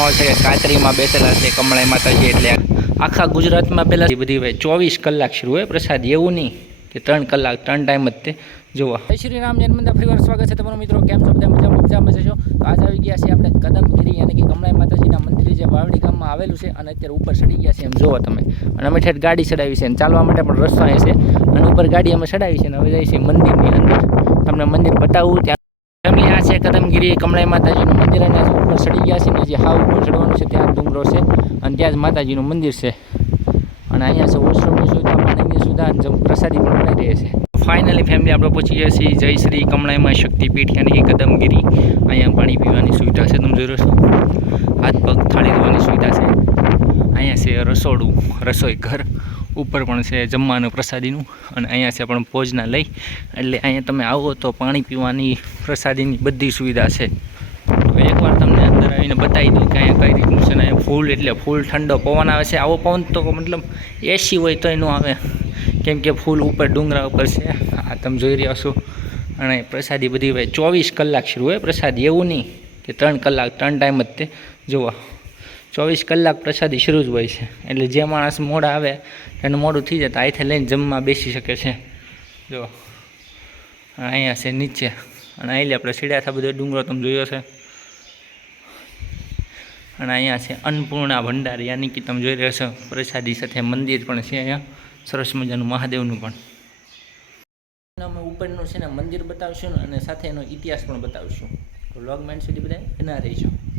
આવે છે કે કાતરીમાં બેસેલા છે, કમળાઈ માતાજી એટલે આખા ગુજરાતમાં પહેલાં બધી ભાઈ ચોવીસ કલાક શરૂ હોય પ્રસાદ, એવું નહીં કે ત્રણ કલાક, ત્રણ ટાઈમ જ તે. જોવા. જય શ્રી રામ જન્મ ફરી ફરીવાર સ્વાગત છે તમારો મિત્રો. કેમ છો? બધા મજા મજા મજા જશો તો આજે આવી ગયા છે આપણે કદમગીરી યાની કે કમળાઈ માતાજીના મંદિર જે વાવડી ગામમાં આવેલું છે અને અત્યારે ઉપર ચડી ગયા છે એમ જોવો તમે. અને અમે ઠેઠ ગાડી ચડાવી છે અને ચાલવા માટે પણ રસ્તો અહીં છે. અને ઉપર ગાડી અમે ચડાવી છે અને હવે જાય છે મંદિરની અંદર. તમને મંદિર બતાવવું ત્યાં ફેમિલી આ છે કદમગીરી કમળાઈ માતાજીનું મંદિર અને ઉપર ચડી ગયા છે ને જે હાવ ઉપર ચડવાનું છે ત્યાં ડુંગરો છે અને ત્યાં જ માતાજીનું મંદિર છે. અને અહીંયા છે વોશરૂમની સુવિધા પાણીની સુવિધા અને પ્રસાદી પણ મળી રહે છે. ફાઇનલી ફેમિલી આપણે પહોંચી ગયા છીએ જય શ્રી કમળાઈમાં શક્તિપીઠ યાની કે કદમગીરી. અહીંયા પાણી પીવાની સુવિધા છે, તમે જોઈ રહ્યો છો. હાથ પગ થાળી ધોવાની સુવિધા છે. અહીંયા છે રસોડું, રસોઈ ઘર. ઉપર પણ છે જમવાનું પ્રસાદીનું અને અહીંયા છે પણ ભોજના લઈ. એટલે અહીંયા તમે આવો તો પાણી પીવાની પ્રસાદીની બધી સુવિધા છે. તો એકવાર તમને અંદર આવીને બતાવી દઉં કે અહીંયા કઈ રીતનું છે ને અહીંયા ફૂલ એટલે ફૂલ ઠંડો પવન આવે છે. આવો પવન તો મતલબ એસી હોય તોય ન આવે. કેમ કે ફૂલ ઉપર ડુંગરા ઉપર છે. આ તમે જોઈ રહ્યા છો. અને પ્રસાદી બધી ચોવીસ કલાક શરૂ હોય. પ્રસાદી એવું નહીં કે ત્રણ કલાક, ત્રણ ટાઈમ જ તે. જોવા ચોવીસ કલાક પ્રસાદી શરૂ જ હોય છે. એટલે જે માણસ મોડા આવે એને મોડું થઈ જાય તો અહીંથી લઈને જમવા બેસી શકે છે. જો અહીંયા છે, નીચે. અને અહીં આપણે સીડાથા બધો ડુંગરો તમે જોયો છે. અને અહીંયા છે, અન્નપૂર્ણા ભંડાર, યાની કે તમે જોઈ રહ્યા છો. પ્રસાદી સાથે મંદિર પણ છે અહીંયા. સરસ મજાનું મહાદેવનું પણ. અમે ઉપરનું છે ને મંદિર બતાવશું અને સાથે એનો ઇતિહાસ પણ બતાવશું. વ્લોગ માઇન્ડ સુધી બધા એના રહીશો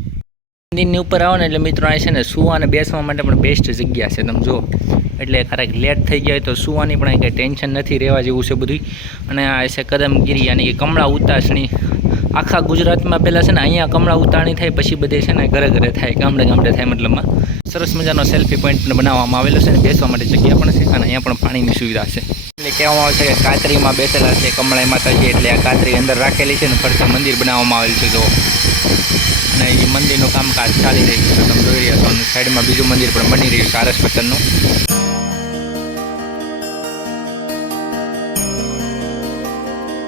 મંદિરની ઉપર આવો ને એટલે મિત્રો અહીં છે ને સુવા બેસવા માટે પણ બેસ્ટ જગ્યા છે. તમે જો એટલે ખરેક લેટ થઈ ગયા હોય તો સુવાની પણ અહીં કંઈ ટેન્શન નથી, રહેવા જેવું છે બધું અને આ છે કદમગીરી અને કે કમળા ઉતાસણી. આખા ગુજરાતમાં પહેલાં છે ને અહીંયા કમળા ઉતારણી થાય, પછી બધે છે ને ઘરે ઘરે થાય, ગામડે ગામડે થાય મતલબમાં. સરસ મજાનો સેલ્ફી પોઈન્ટ બનાવવામાં આવેલો છે ને, બેસવા માટે જગ્યા પણ છે અને અહીંયા પણ પાણીની સુવિધા છે. એટલે કહેવામાં આવે છે કે કાતરીમાં બેસેલા છે કમળાઈ માતાજી, એટલે આ કાતરી અંદર રાખેલી છે ને, ફરતે મંદિર બનાવવામાં આવેલ છે જો અને એ મંદિરનું કામકાજ ચાલી રહ્યું છે. તમે જોઈ રહ્યા છો, અને સાઈડમાં બીજું મંદિર પણ બની રહ્યું છે, આરસ પતનનું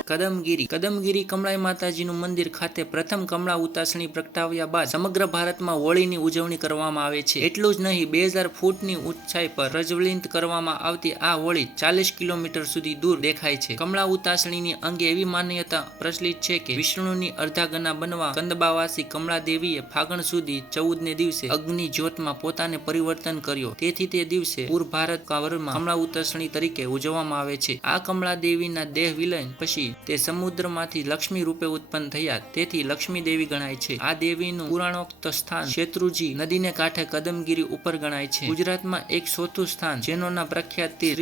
કદમગીરી. કદમગીરી કમળાઈ માતાજીનું મંદિર ખાતે પ્રથમ કમળા ઉતાસણી પ્રગટાવ્યા બાદ સમગ્ર ભારતમાં હોળીની ઉજવણી કરવામાં આવે છે. એટલું જ નહીં, બે હજાર ફૂટની ઊંચાઈ પર પ્રજ્વલિત કરવામાં આવતી આ હોળી ચાલીસ કિલોમીટર સુધી દૂર દેખાય છે. કમળા ઉતાસણીની અંગે એવી માન્યતા પ્રચલિત છે કે વિષ્ણુની અર્ધાગના બનવા કંદબાવાસી કમળા દેવીએ ફાગણ સુધી ચૌદ ને દિવસે અગ્નિ જ્યોતમાં પોતાને પરિવર્તન કર્યો. તેથી તે દિવસે પૂર ભારત કાવરમાં કમળા ઉતાસણી તરીકે ઉજવવામાં આવે છે. આ કમળા દેવીના દેહ વિલય પછી તે સમુદ્રમાંથી લક્ષ્મી રૂપે ઉત્પન્ન થયા. તેથી લક્ષ્મી દેવી ગણાય છે. આ દેવીનું પુરાણોક્ત સ્થાન શેત્રુજી નદીને કાંઠે કદમગીરી ઉપર ગણાય છે. ગુજરાતમાં એક ચોથું સ્થાન જેનોના પ્રખ્યાત તીર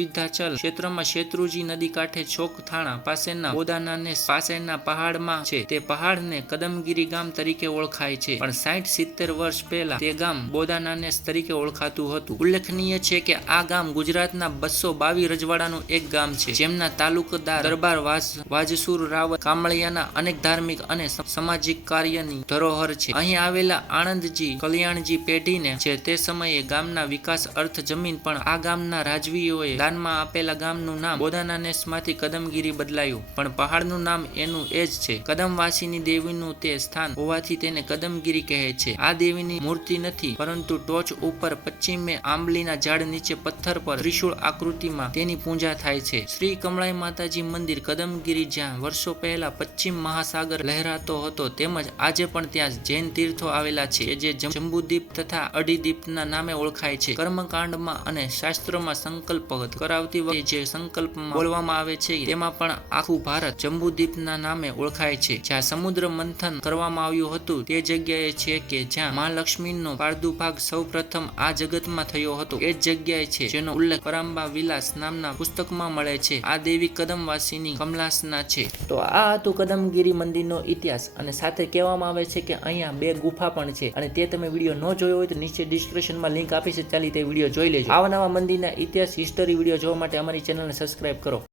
ક્ષેત્રમાં શેત્રુજી નદી કાંઠે ચોક થાણા પાસેના બોદાનાને પાસેના પહાડમાં છે. તે પહાડને કદમગીરી ગામ તરીકે ઓળખાય છે. પણ સાઠ સિત્તેર વર્ષ પહેલા તે ગામ બોદાનાનેસ તરીકે ઓળખાતું હતું. ઉલ્લેખનીય છે કે આ ગામ ગુજરાતના બસો બાવીસ રજવાડાનું એક ગામ છે. જેમના તાલુકદાર દરબાર વાસ વાજસુર રાવત કામળિયાના અનેક ધાર્મિક અને સામાજિક કાર્યની ધરોહર છે. અહીં આવેલા આણંદજી કલ્યાણજી પેઢીને છે તે સમયે ગામના વિકાસ અર્થ જમીન પણ આ ગામના રાજવીઓએ દાનમાં આપેલા ગામનું નામ બોદાનાનેસમાંથી કદમગીરી બદલાયું. પણ પહાડનું નામ એનું એ જ છે. કદમવાસીની દેવીનું તે સ્થાન હોવાથી તેને કદમગીરી કહે છે. આ દેવીની મૂર્તિ નથી, પરંતુ ટોચ ઉપર પશ્ચિમે આંબલીના ઝાડ નીચે પથ્થર પર ત્રિશુળ આકૃતિમાં તેની પૂજા થાય છે. શ્રી કમળાઈ માતાજી મંદિર કદમગીરી જ્યાં વર્ષો પહેલા પશ્ચિમ મહાસાગર લહેરાતો હતો, તેમજ આજે પણ ત્યાં જૈન તીર્થો આવેલા છે જે જંબુદ્વીપ તથા અડીદ્વીપના નામે ઓળખાય છે. કર્મકાંડમાં અને શાસ્ત્રોમાં સંકલ્પ કરાવતી વખતે જે સંકલ્પમાં બોલવામાં આવે છે, તેમાં પણ આખું ભારત જંબુદ્વીપના નામે ઓળખાય છે. જ્યાં સમુદ્ર મંથન કરવામાં આવ્યું હતું, તે જગ્યાએ છે કે જ્યાં મહાલક્ષ્મીનો પ્રાદુર્ભાવ સૌ પ્રથમ આ જગતમાં થયો હતો. એ જ જગ્યાએ છે જેનો ઉલ્લેખ પરાંબા વિલાસ નામના પુસ્તકમાં મળે છે. આ દેવી કદમવાસીની કમલાસના છે. તો આ હતું કદમગીરી મંદિરનો ઇતિહાસ અને સાથે કહેવામાં આવે છે કે અહીંયા બે ગુફા પણ છે અને તે તમે વીડિયો ન જોયો હોય તો નીચે ડિસ્ક્રિપ્શનમાં લિંક આપી છે, ચાલી તે વીડિયો જોઈ લેજો. આવા નવા મંદિરના ઇતિહાસ હિસ્ટરી વીડિયો જોવા માટે અમારી ચેનલને સબસ્ક્રાઈબ કરો.